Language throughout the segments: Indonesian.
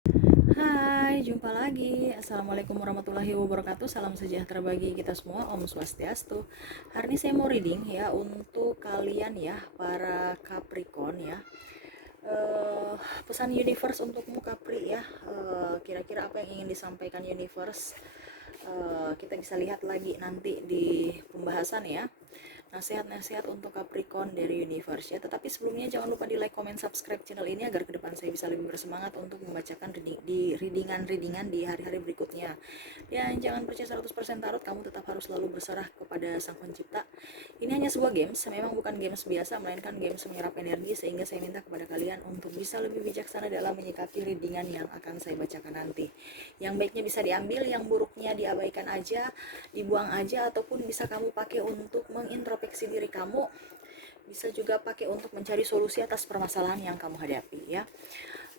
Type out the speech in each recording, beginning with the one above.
Hai, jumpa lagi. Assalamualaikum warahmatullahi wabarakatuh. Salam sejahtera bagi kita semua. Om Swastiastu. Hari ini saya mau reading ya untuk kalian ya, para Capricorn ya. Eh, Pesan universe untukmu Capri ya. Kira-kira apa yang ingin disampaikan universe? Kita bisa lihat lagi nanti di pembahasan ya, nasihat-nasihat untuk Capricorn dari universe ya. Tetapi sebelumnya jangan lupa di like, comment, subscribe channel ini agar ke depan saya bisa lebih bersemangat untuk membacakan readingan di hari-hari berikutnya. Dan jangan percaya 100% tarot, kamu tetap harus selalu berserah kepada Sang Pencipta. Ini hanya sebuah games, memang bukan games biasa, melainkan games menyerap energi, sehingga saya minta kepada kalian untuk bisa lebih bijaksana dalam menyikapi readingan yang akan saya bacakan nanti. Yang baiknya bisa diambil, yang buruknya diabaikan aja, dibuang aja, ataupun bisa kamu pakai untuk mengintrospeksi diri kamu, bisa juga pakai untuk mencari solusi atas permasalahan yang kamu hadapi ya.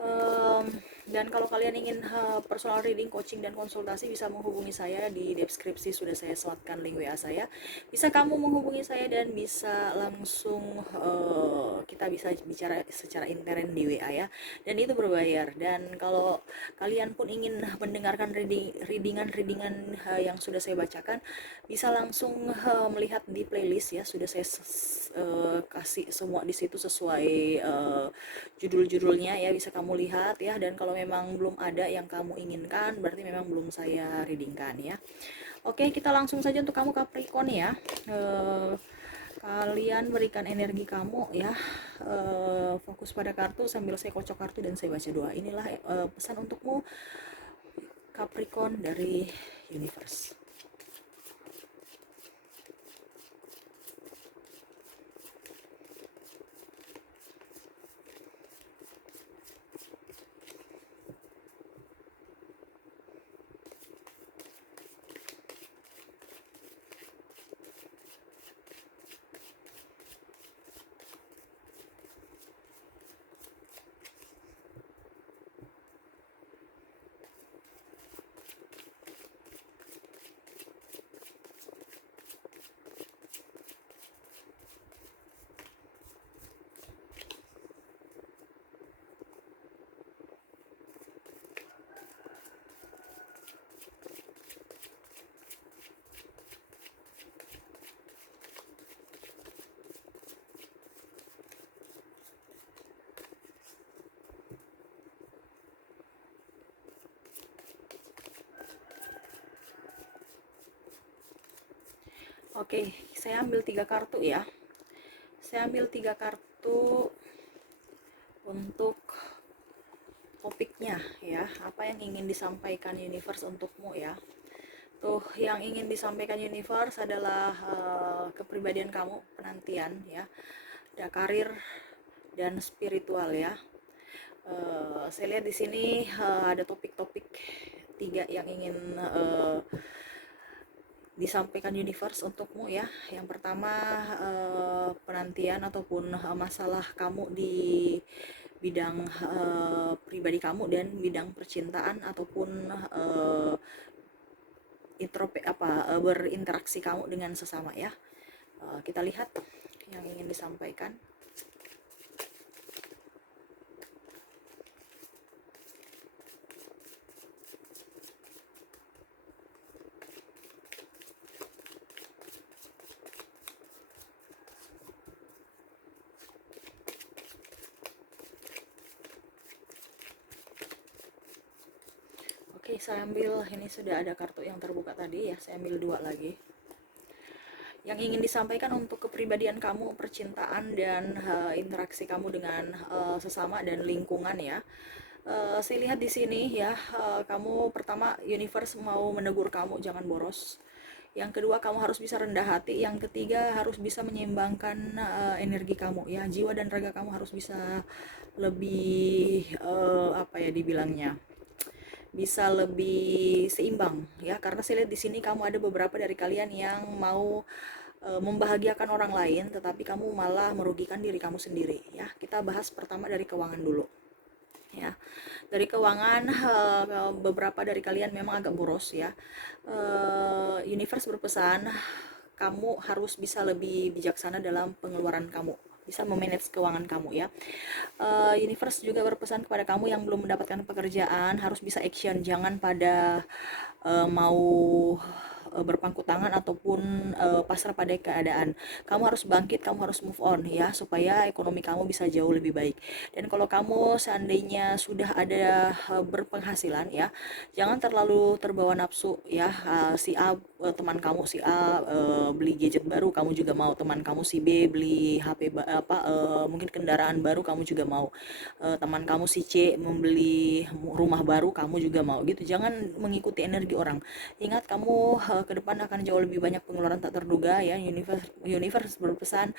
Um, dan kalau kalian ingin personal reading, coaching, dan konsultasi, bisa menghubungi saya di deskripsi, sudah saya sematkan link WA saya. Bisa kamu menghubungi saya dan bisa langsung kita bisa bicara secara intern di WA ya. Dan itu berbayar. Dan kalau kalian pun ingin mendengarkan readingan yang sudah saya bacakan, bisa langsung melihat di playlist ya. Sudah saya kasih semua di situ sesuai judul-judulnya ya, bisa kamu lihat ya. Dan kalau memang belum ada yang kamu inginkan, berarti memang belum saya readingkan ya. Oke, kita langsung saja untuk kamu Capricorn ya. Kalian berikan energi kamu ya, fokus pada kartu sambil saya kocok kartu dan saya baca doa. Inilah pesan untukmu Capricorn dari universe. Oke, saya ambil 3 kartu ya. Saya ambil 3 kartu untuk topiknya ya, apa yang ingin disampaikan universe untukmu ya. Tuh, yang ingin disampaikan universe adalah kepribadian kamu, penantian ya, ada karir dan spiritual ya. Saya lihat di sini ada topik-topik 3 yang ingin disampaikan universe untukmu ya. Yang pertama, penantian ataupun masalah kamu di bidang pribadi kamu dan bidang percintaan ataupun berinteraksi kamu dengan sesama ya. Kita lihat yang ingin disampaikan. Oke, saya ambil, ini sudah ada kartu yang terbuka tadi ya, saya ambil 2 lagi. Yang ingin disampaikan untuk kepribadian kamu, percintaan, dan interaksi kamu dengan sesama dan lingkungan ya. Saya lihat di sini ya, kamu pertama, universe mau menegur kamu jangan boros. Yang kedua, kamu harus bisa rendah hati. Yang ketiga, harus bisa menyeimbangkan energi kamu ya, jiwa dan raga kamu harus bisa lebih apa ya dibilangnya, bisa lebih seimbang ya. Karena saya lihat di sini kamu ada beberapa dari kalian yang mau membahagiakan orang lain, tetapi kamu malah merugikan diri kamu sendiri ya. Kita bahas pertama dari keuangan dulu ya. Dari keuangan, beberapa dari kalian memang agak boros ya. Universe berpesan kamu harus bisa lebih bijaksana dalam pengeluaran kamu bisa memanage keuangan kamu ya. Universe juga berpesan kepada kamu yang belum mendapatkan pekerjaan harus bisa action, jangan pada mau berpangku tangan ataupun pasrah pada keadaan. Kamu harus bangkit, kamu harus move on ya, supaya ekonomi kamu bisa jauh lebih baik. Dan kalau kamu seandainya sudah ada berpenghasilan ya, jangan terlalu terbawa nafsu ya. Si A, teman kamu si A beli gadget baru, kamu juga mau. Teman kamu si B beli HP mungkin kendaraan baru, kamu juga mau. Teman kamu si C membeli rumah baru, kamu juga mau gitu. Jangan mengikuti energi orang. Ingat, kamu ke depan akan jauh lebih banyak pengeluaran tak terduga ya. Universe berpesan,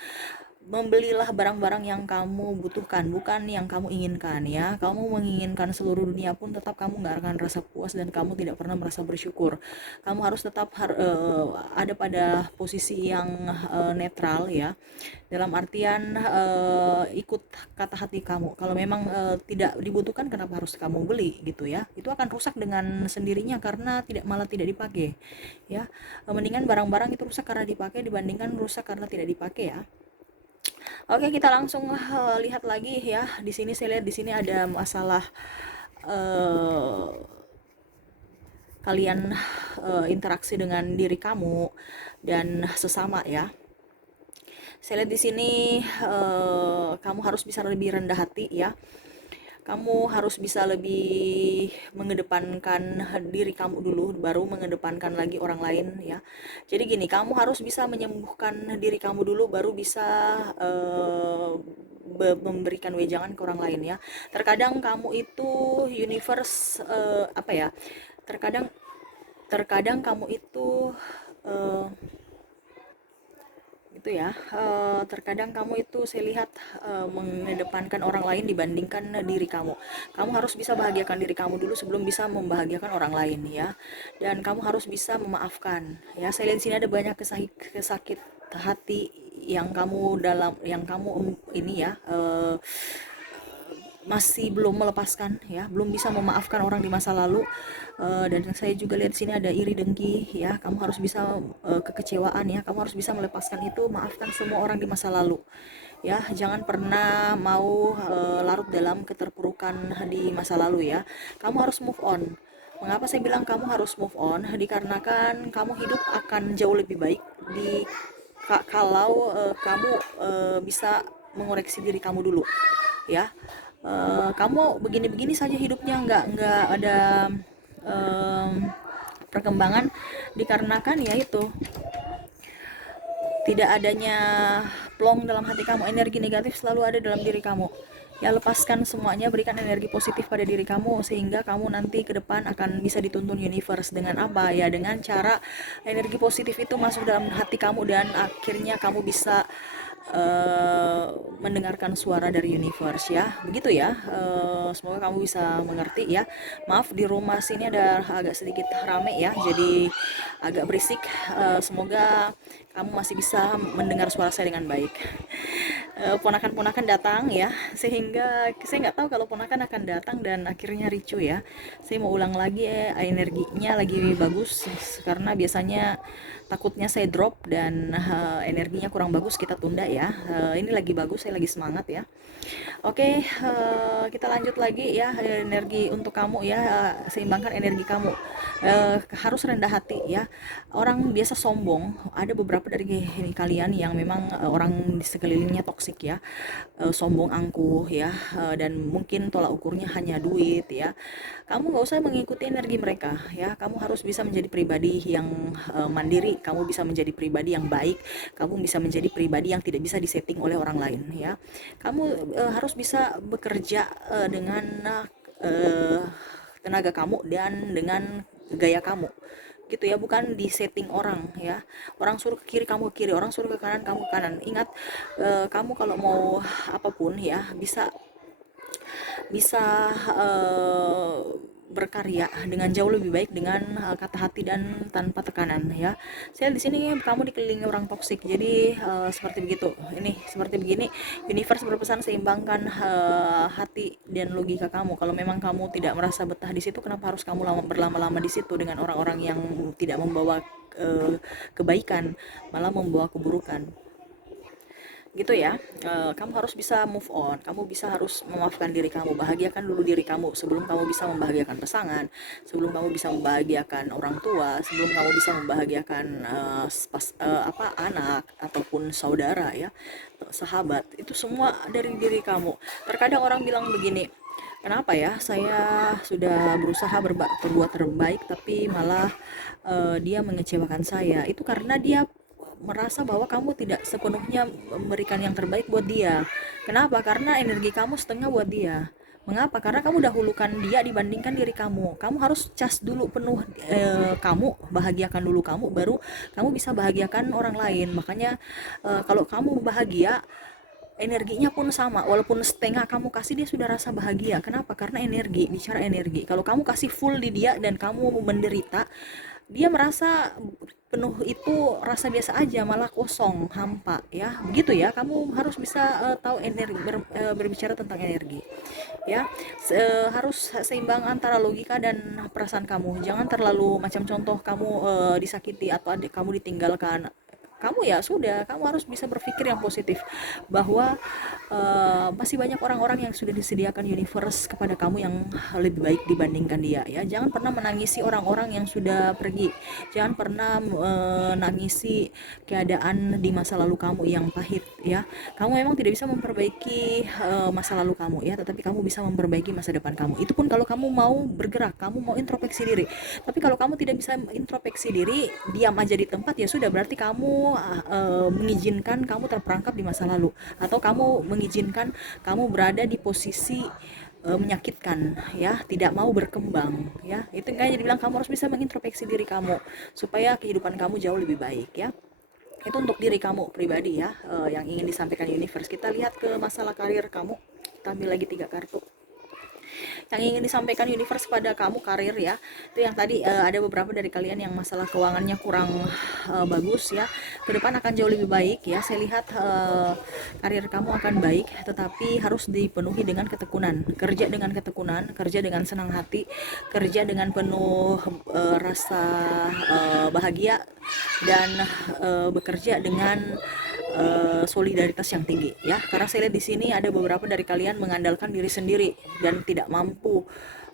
membelilah barang-barang yang kamu butuhkan, bukan yang kamu inginkan ya. Kamu menginginkan seluruh dunia pun tetap kamu nggak akan rasa puas dan kamu tidak pernah merasa bersyukur. Kamu harus tetap ada pada posisi yang netral ya, dalam artian ikut kata hati kamu. Kalau memang tidak dibutuhkan, kenapa harus kamu beli gitu ya. Itu akan rusak dengan sendirinya karena malah tidak dipakai ya. Mendingan barang-barang itu rusak karena dipakai dibandingkan rusak karena tidak dipakai ya. Oke, kita langsung lihat lagi ya. Di sini saya lihat di sini ada masalah uh, kalian interaksi dengan diri kamu dan sesama ya. Saya lihat di sini kamu harus bisa lebih rendah hati ya. Kamu harus bisa lebih mengedepankan diri kamu dulu, baru mengedepankan lagi orang lain ya. Jadi gini, kamu harus bisa menyembuhkan diri kamu dulu, baru bisa memberikan wejangan ke orang lain ya. Terkadang kamu itu universe apa ya? Terkadang terkadang kamu itu eh, itu ya, terkadang kamu itu saya lihat mengedepankan orang lain dibandingkan diri kamu. Kamu harus bisa bahagiakan diri kamu dulu sebelum bisa membahagiakan orang lain ya. Dan kamu harus bisa memaafkan ya. Saya lihat di sini ada banyak kesakit hati yang kamu ini ya, masih belum melepaskan ya, belum bisa memaafkan orang di masa lalu. Dan saya juga lihat sini ada iri dengki ya. Kamu harus bisa kekecewaan ya, kamu harus bisa melepaskan itu, maafkan semua orang di masa lalu ya. Jangan pernah mau larut dalam keterpurukan di masa lalu ya. Kamu harus move on. Mengapa saya bilang kamu harus move on? Dikarenakan kamu hidup akan jauh lebih baik kalau kamu bisa mengoreksi diri kamu dulu ya. Kamu begini-begini saja hidupnya, nggak ada perkembangan, dikarenakan ya itu, tidak adanya plong dalam hati kamu. Energi negatif selalu ada dalam diri kamu ya. Lepaskan semuanya, berikan energi positif pada diri kamu, sehingga kamu nanti ke depan akan bisa dituntun universe. Dengan apa ya? Dengan cara energi positif itu masuk dalam hati kamu dan akhirnya kamu bisa mendengarkan suara dari universe ya. Begitu ya. Semoga kamu bisa mengerti ya. Maaf, di rumah sini ada agak sedikit rame ya, jadi agak berisik. Semoga kamu masih bisa mendengar suara saya dengan baik. Ponakan-ponakan datang ya, sehingga saya nggak tahu kalau ponakan akan datang dan akhirnya ricu ya. Saya mau ulang lagi energinya lagi bagus, karena biasanya takutnya saya drop dan energinya kurang bagus, kita tunda ya. Ini lagi bagus, saya lagi semangat ya. Oke, kita lanjut lagi ya. Energi untuk kamu ya, seimbangkan energi kamu. Harus rendah hati ya. Orang biasa sombong, ada beberapa dari kalian yang memang orang di sekelilingnya toksik ya. Sombong angkuh ya, dan mungkin tolak ukurnya hanya duit ya. Kamu nggak usah mengikuti energi mereka ya. Kamu harus bisa menjadi pribadi yang mandiri. Kamu bisa menjadi pribadi yang baik. Kamu bisa menjadi pribadi yang tidak bisa disetting oleh orang lain ya. Kamu harus bisa bekerja dengan uh, tenaga kamu dan dengan gaya kamu gitu ya, bukan di setting orang ya. Orang suruh ke kiri kamu ke kiri, orang suruh ke kanan kamu ke kanan. Ingat, kamu kalau mau apapun ya bisa bisa berkarya dengan jauh lebih baik dengan kata hati dan tanpa tekanan ya. Saya di sini kamu dikelilingi orang toksik, jadi seperti begitu. Ini seperti begini, universe berpesan seimbangkan hati dan logika kamu. Kalau memang kamu tidak merasa betah di situ, kenapa harus kamu berlama-lama di situ dengan orang-orang yang tidak membawa kebaikan, malah membawa keburukan. gitu ya. Kamu harus bisa move on, kamu bisa harus memaafkan diri kamu, bahagiakan dulu diri kamu sebelum kamu bisa membahagiakan pasangan, sebelum kamu bisa membahagiakan orang tua, sebelum kamu bisa membahagiakan anak ataupun saudara ya, sahabat. Itu semua dari diri kamu. Terkadang orang bilang begini, kenapa ya saya sudah berusaha berbuat terbaik tapi malah dia mengecewakan saya. Itu karena dia merasa bahwa kamu tidak sepenuhnya memberikan yang terbaik buat dia. Kenapa? Karena energi kamu setengah buat dia. Mengapa? Karena kamu dahulukan dia dibandingkan diri kamu. Kamu harus cas dulu penuh kamu, bahagiakan dulu kamu, baru kamu bisa bahagiakan orang lain. Makanya kalau kamu bahagia, energinya pun sama, walaupun setengah kamu kasih dia sudah rasa bahagia. Kenapa? Karena energi, bicara energi. Kalau kamu kasih full di dia dan kamu menderita, dia merasa penuh itu rasa biasa aja, malah kosong, hampa ya. Begitu ya, kamu harus bisa tahu energi, berbicara tentang energi ya. Harus seimbang antara logika dan perasaan kamu. Jangan terlalu, macam contoh kamu disakiti atau adik kamu ditinggalkan, kamu ya sudah, kamu harus bisa berpikir yang positif bahwa masih banyak orang-orang yang sudah disediakan universe kepada kamu yang lebih baik dibandingkan dia ya. Jangan pernah menangisi orang-orang yang sudah pergi, jangan pernah menangisi keadaan di masa lalu kamu yang pahit ya. Kamu memang tidak bisa memperbaiki masa lalu kamu ya, tetapi kamu bisa memperbaiki masa depan kamu. Itu pun kalau kamu mau bergerak, kamu mau introspeksi diri. Tapi kalau kamu tidak bisa introspeksi diri, diam aja di tempat, ya sudah, berarti kamu mengizinkan kamu terperangkap di masa lalu, atau kamu mengizinkan kamu berada di posisi menyakitkan ya, tidak mau berkembang ya. Itu kayaknya dibilang kamu harus bisa mengintrospeksi diri kamu supaya kehidupan kamu jauh lebih baik ya. Itu untuk diri kamu pribadi ya, yang ingin disampaikan universe. Kita lihat ke masalah karir kamu. Kita ambil lagi 3 kartu yang ingin disampaikan universe pada kamu, karir ya. Itu yang tadi ada beberapa dari kalian yang masalah keuangannya kurang bagus ya, ke depan akan jauh lebih baik ya. Saya lihat karir kamu akan baik, tetapi harus dipenuhi dengan ketekunan. Kerja dengan ketekunan, kerja dengan senang hati, kerja dengan penuh rasa bahagia, dan bekerja dengan solidaritas yang tinggi ya. Karena saya lihat di sini ada beberapa dari kalian mengandalkan diri sendiri dan tidak mampu.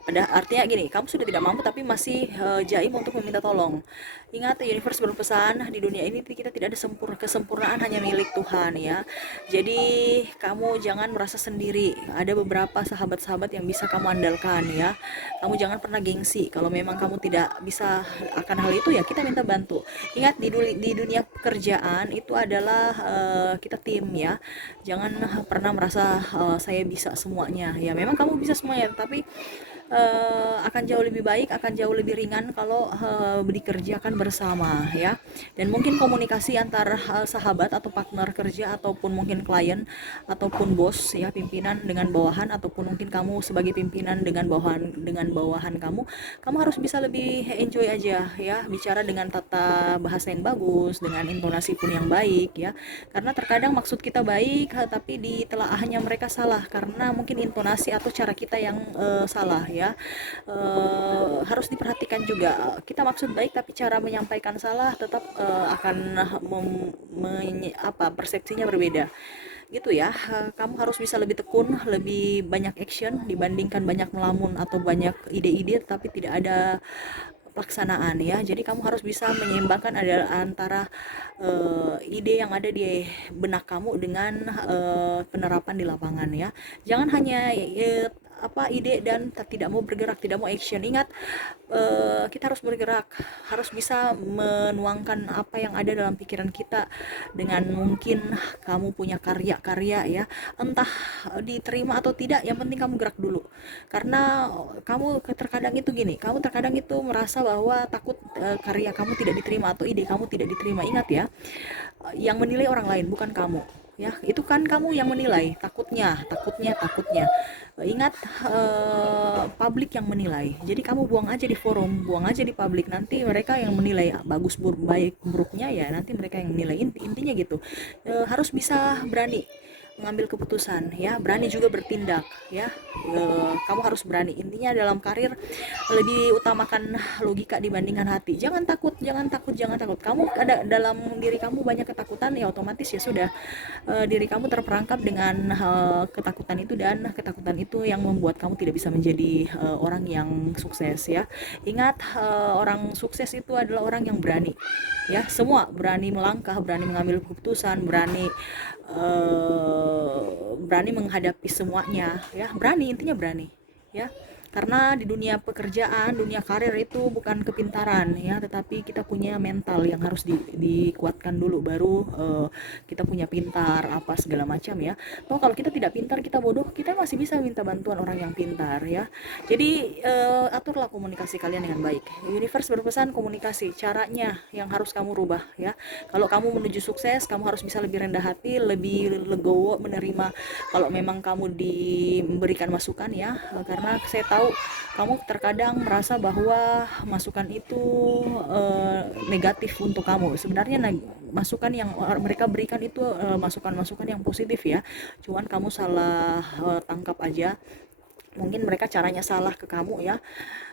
Artinya gini, kamu sudah tidak mampu tapi masih jaim untuk meminta tolong. Ingat, universe berpesan, di dunia ini kita tidak ada kesempurnaan, hanya milik Tuhan ya. Jadi kamu jangan merasa sendiri. Ada beberapa sahabat-sahabat yang bisa kamu andalkan ya. Kamu jangan pernah gengsi. Kalau memang kamu tidak bisa akan hal itu, ya kita minta bantu. Ingat, di dunia pekerjaan itu adalah kita tim ya. Jangan pernah merasa saya bisa semuanya. Ya memang kamu bisa semuanya, tapi akan jauh lebih baik, akan jauh lebih ringan kalau dikerjakan bersama ya. Dan mungkin komunikasi antar sahabat atau partner kerja, ataupun mungkin klien, ataupun bos ya, pimpinan dengan bawahan, ataupun mungkin kamu sebagai pimpinan dengan bawahan kamu harus bisa lebih enjoy aja ya, bicara dengan tata bahasa yang bagus, dengan intonasi pun yang baik ya. Karena terkadang maksud kita baik, tapi di telaahnya mereka salah karena mungkin intonasi atau cara kita yang salah ya. Harus diperhatikan juga, kita maksud baik tapi cara menyampaikan salah, tetap akan persepsinya berbeda gitu ya. Kamu harus bisa lebih tekun, lebih banyak action dibandingkan banyak melamun atau banyak ide-ide tapi tidak ada pelaksanaan ya. Jadi kamu harus bisa menyeimbangkan antara ide yang ada di benak kamu dengan penerapan di lapangan ya. Jangan hanya ide dan tidak mau bergerak, tidak mau action. Ingat, kita harus bergerak, harus bisa menuangkan apa yang ada dalam pikiran kita. Dengan mungkin kamu punya karya-karya ya, entah diterima atau tidak, yang penting kamu gerak dulu. Karena kamu terkadang itu gini, kamu terkadang itu merasa bahwa takut karya kamu tidak diterima atau ide kamu tidak diterima. Ingat ya, yang menilai orang lain bukan kamu ya. Itu kan kamu yang menilai, takutnya. Ingat, publik yang menilai. Jadi kamu buang aja di forum, buang aja di publik, nanti mereka yang menilai bagus baik buruknya ya, nanti mereka yang menilai. Intinya gitu. Harus bisa berani mengambil keputusan ya, berani juga bertindak ya. Kamu harus berani. Intinya dalam karir lebih utamakan logika dibandingkan hati. Jangan takut, jangan takut, jangan takut. Kamu ada dalam diri kamu banyak ketakutan, ya otomatis ya sudah, diri kamu terperangkap dengan ketakutan itu, dan ketakutan itu yang membuat kamu tidak bisa menjadi orang yang sukses ya. Ingat, orang sukses itu adalah orang yang berani ya, semua berani melangkah, berani mengambil keputusan, berani menghadapi semuanya ya, berani, intinya berani ya. Karena di dunia pekerjaan, dunia karir itu bukan kepintaran ya, tetapi kita punya mental yang harus dikuatkan dulu, baru kita punya pintar apa segala macam ya. Toh kalau kita tidak pintar, kita bodoh, kita masih bisa minta bantuan orang yang pintar ya. Jadi aturlah komunikasi kalian dengan baik. Universe berpesan komunikasi, caranya yang harus kamu rubah ya. Kalau kamu menuju sukses, kamu harus bisa lebih rendah hati, lebih legowo menerima kalau memang kamu diberikan masukan ya. Karena saya tahu kamu terkadang merasa bahwa masukan itu negatif untuk kamu. Sebenarnya masukan yang mereka berikan itu masukan-masukan yang positif ya. Cuman kamu salah tangkap aja. Mungkin mereka caranya salah ke kamu ya.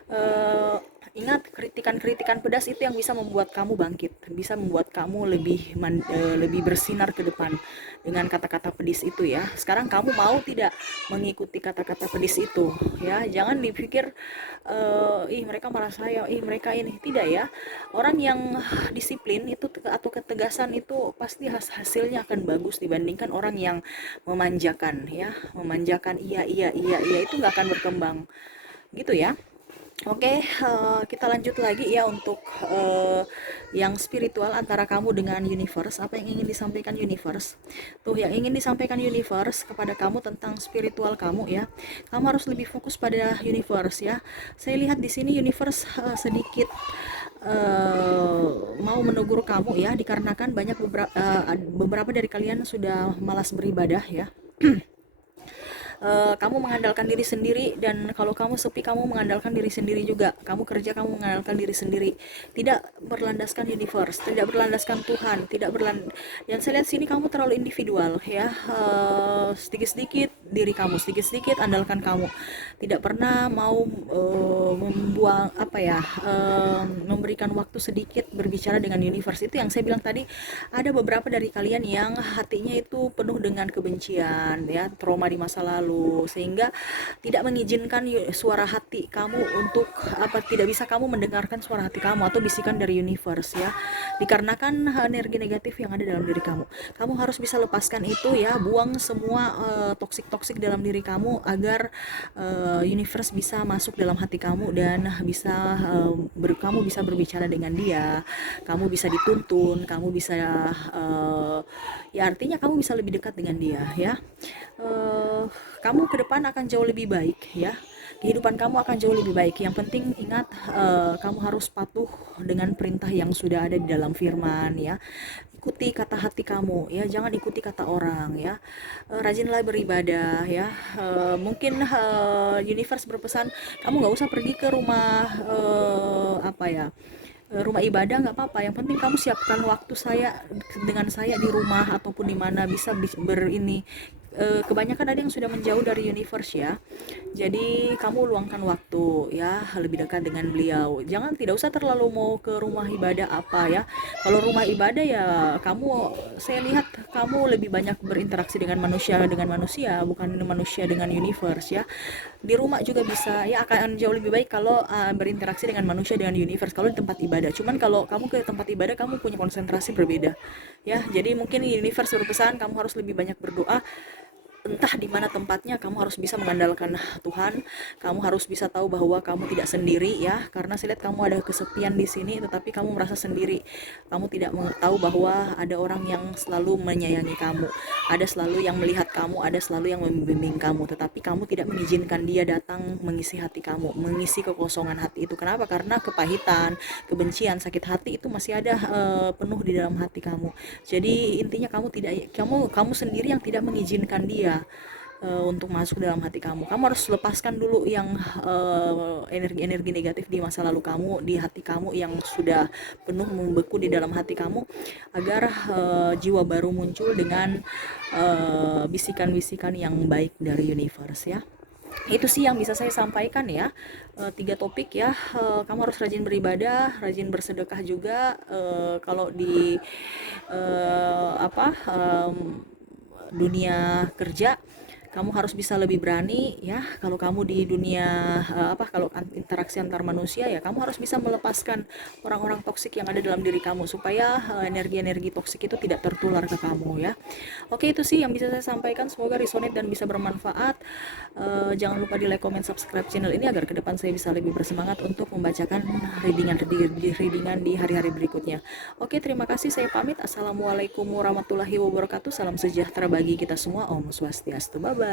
uh, Ingat, kritikan-kritikan pedas itu yang bisa membuat kamu bangkit, bisa membuat kamu lebih bersinar ke depan dengan kata-kata pedis itu ya. Sekarang kamu mau tidak mengikuti kata-kata pedis itu ya? Jangan dipikir ih mereka marah saya, ih mereka ini, tidak ya. Orang yang disiplin itu atau ketegasan itu pasti hasilnya akan bagus dibandingkan orang yang memanjakan ya, memanjakan iya iya iya iya, itu nggak akan berkembang gitu ya. Oke, kita lanjut lagi ya untuk yang spiritual antara kamu dengan universe. Apa yang ingin disampaikan universe? Tuh, yang ingin disampaikan universe kepada kamu tentang spiritual kamu ya. Kamu harus lebih fokus pada universe ya. Saya lihat di sini universe sedikit mau menegur kamu ya, dikarenakan beberapa dari kalian sudah malas beribadah ya. Kamu mengandalkan diri sendiri, dan kalau kamu sepi kamu mengandalkan diri sendiri juga. Kamu kerja kamu mengandalkan diri sendiri, tidak berlandaskan universe, tidak berlandaskan Tuhan, tidak dan saya lihat sini kamu terlalu individual ya. Sedikit-sedikit diri kamu, sedikit-sedikit andalkan kamu, tidak pernah mau membuang apa ya, memberikan waktu sedikit berbicara dengan universe. Itu yang saya bilang tadi, ada beberapa dari kalian yang hatinya itu penuh dengan kebencian ya, trauma di masa lalu, sehingga tidak mengizinkan suara hati kamu untuk tidak bisa kamu mendengarkan suara hati kamu atau bisikan dari universe ya, dikarenakan energi negatif yang ada dalam diri kamu. Kamu harus bisa lepaskan itu ya, buang semua toksik dalam diri kamu, agar universe bisa masuk dalam hati kamu dan bisa kamu bisa berbicara dengan dia, kamu bisa dituntun, kamu bisa ya artinya kamu bisa lebih dekat dengan dia ya. Kamu ke depan akan jauh lebih baik ya, kehidupan kamu akan jauh lebih baik. Yang penting ingat, kamu harus patuh dengan perintah yang sudah ada di dalam firman ya. Ikuti kata hati kamu ya, jangan ikuti kata orang ya. Rajinlah beribadah ya. Mungkin universe berpesan kamu nggak usah pergi ke rumah rumah ibadah, nggak apa-apa, yang penting kamu siapkan waktu dengan saya di rumah ataupun di mana bisa berini. Kebanyakan ada yang sudah menjauh dari universe ya, jadi kamu luangkan waktu ya, lebih dekat dengan beliau. Tidak usah terlalu mau ke rumah ibadah apa ya. Kalau rumah ibadah ya, saya lihat kamu lebih banyak berinteraksi dengan manusia, bukan manusia dengan universe ya. Di rumah juga bisa ya, akan jauh lebih baik kalau berinteraksi dengan manusia dengan universe kalau di tempat ibadah. Cuman kalau kamu ke tempat ibadah, kamu punya konsentrasi berbeda ya. Jadi mungkin universe berpesan kamu harus lebih banyak berdoa. Entah di mana tempatnya, kamu harus bisa mengandalkan Tuhan. Kamu harus bisa tahu bahwa kamu tidak sendiri ya, karena saya lihat kamu ada kesepian di sini, tetapi kamu merasa sendiri. Kamu tidak tahu bahwa ada orang yang selalu menyayangi kamu, ada selalu yang melihat kamu, ada selalu yang membimbing kamu, tetapi kamu tidak mengizinkan dia datang mengisi hati kamu, mengisi kekosongan hati itu. Kenapa? Karena kepahitan, kebencian, sakit hati itu masih ada penuh di dalam hati kamu. Jadi intinya kamu sendiri yang tidak mengizinkan dia untuk masuk dalam hati kamu. Kamu harus lepaskan dulu yang energi-energi negatif di masa lalu kamu, di hati kamu yang sudah penuh membeku di dalam hati kamu, agar jiwa baru muncul dengan bisikan-bisikan yang baik dari universe ya. Itu sih yang bisa saya sampaikan ya. 3 topik ya. Kamu harus rajin beribadah, rajin bersedekah juga. Kalau di dunia kerja, kamu harus bisa lebih berani ya. Kalau kamu di dunia kalau interaksi antar manusia ya, kamu harus bisa melepaskan orang-orang toksik yang ada dalam diri kamu, supaya energi-energi toksik itu tidak tertular ke kamu ya. Oke, itu sih yang bisa saya sampaikan. Semoga resonate dan bisa bermanfaat. Jangan lupa di like, comment, subscribe channel ini agar ke depan saya bisa lebih bersemangat untuk membacakan readingan di hari-hari berikutnya. Oke, terima kasih. Saya pamit. Assalamualaikum warahmatullahi wabarakatuh. Salam sejahtera bagi kita semua. Om Swastiastu. Bye bye.